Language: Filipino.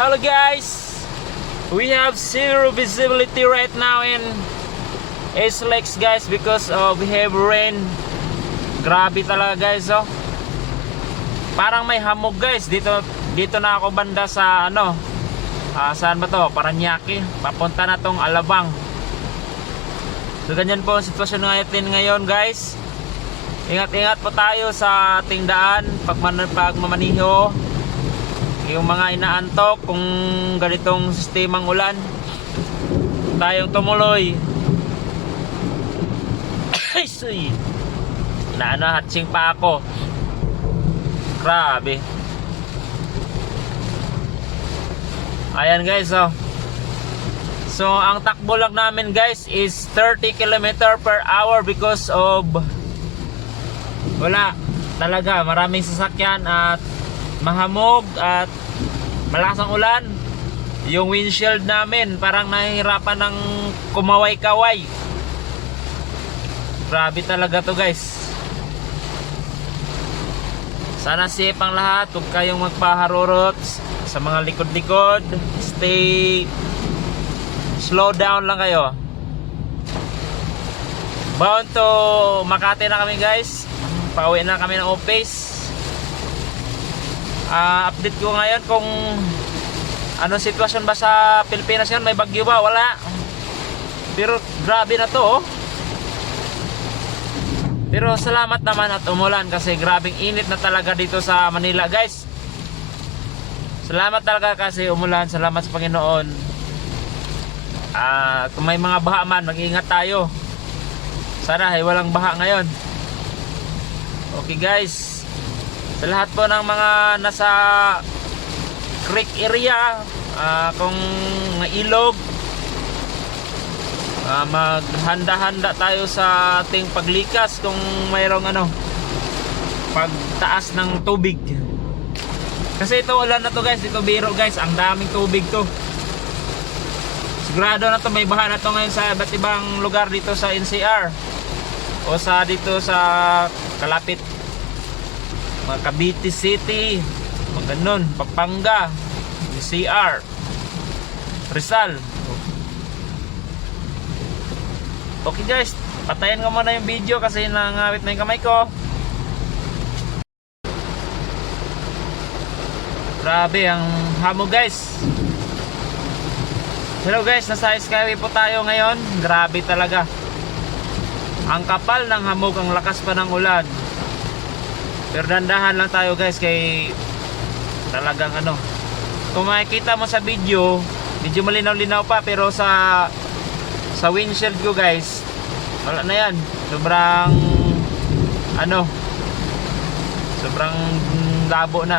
Hello guys! We have zero visibility right now in Lakes guys because of heavy rain. Grabe talaga guys oh. Parang may hamog guys dito dito na ako banda sa ano ah, saan ba to? Paranaque. Papunta na tong Alabang. So ganyan po ang sitwasyon natin ngayon guys. Ingat-ingat po tayo sa ating daan pag, man, pag. Yung mga inaantok kung ganitong sistemang ulan. Tayong tumuloy. Ay, suy. Na ano, hatsing pa ako. Grabe. Ayan guys, oh. So, ang takbo lang namin guys is 30 km per hour because of wala talaga maraming sasakyan at mahamog at malakas ang ulan. Yung windshield namin parang nahihirapan ng kumaway-kaway. Grabe talaga to guys. Sana safe ang lahat. Huwag kayong magpaharurot sa mga likod-likod. Stay slow down lang kayo. Bound to Makati na kami guys. Pauwi na kami ng office Ah, update ko ngayon kung ano sitwasyon ba sa Pilipinas ngayon. May bagyo ba? Wala. Pero grabe na to oh. pero salamat naman at umulan kasi grabing init na talaga dito sa Manila guys. Salamat talaga kasi umulan. Salamat sa Panginoon. Ah, kung may mga baha man mag-ingat tayo. Sana ay walang baha ngayon. Okay guys Sa lahat po ng mga nasa creek area ah, Kung ilog ah, Maghanda-handa tayo sa ating paglikas Kung mayroong ano Pagtaas ng tubig. Kasi ito ulan na to guys Dito biro guys Ang daming tubig to. Sigurado na to may baha na to ngayon sa iba't ibang lugar dito sa NCR o sa dito sa kalapit mga Cavite City mga ganun, Pampanga CR Rizal. Okay guys. Patayin ko muna yung video kasi nangawit na yung kamay ko. Grabe ang hamo guys. Hello guys. Nasa Skyway po tayo ngayon. Grabe talaga. Ang kapal ng hamog, ang lakas pa ng ulan. Pero dandahan lang tayo guys kay talagang ano. Kung makikita mo sa video, medyo malinaw-linaw pa pero sa sa windshield ko guys, wala na yan. Sobrang ano, sobrang labo na.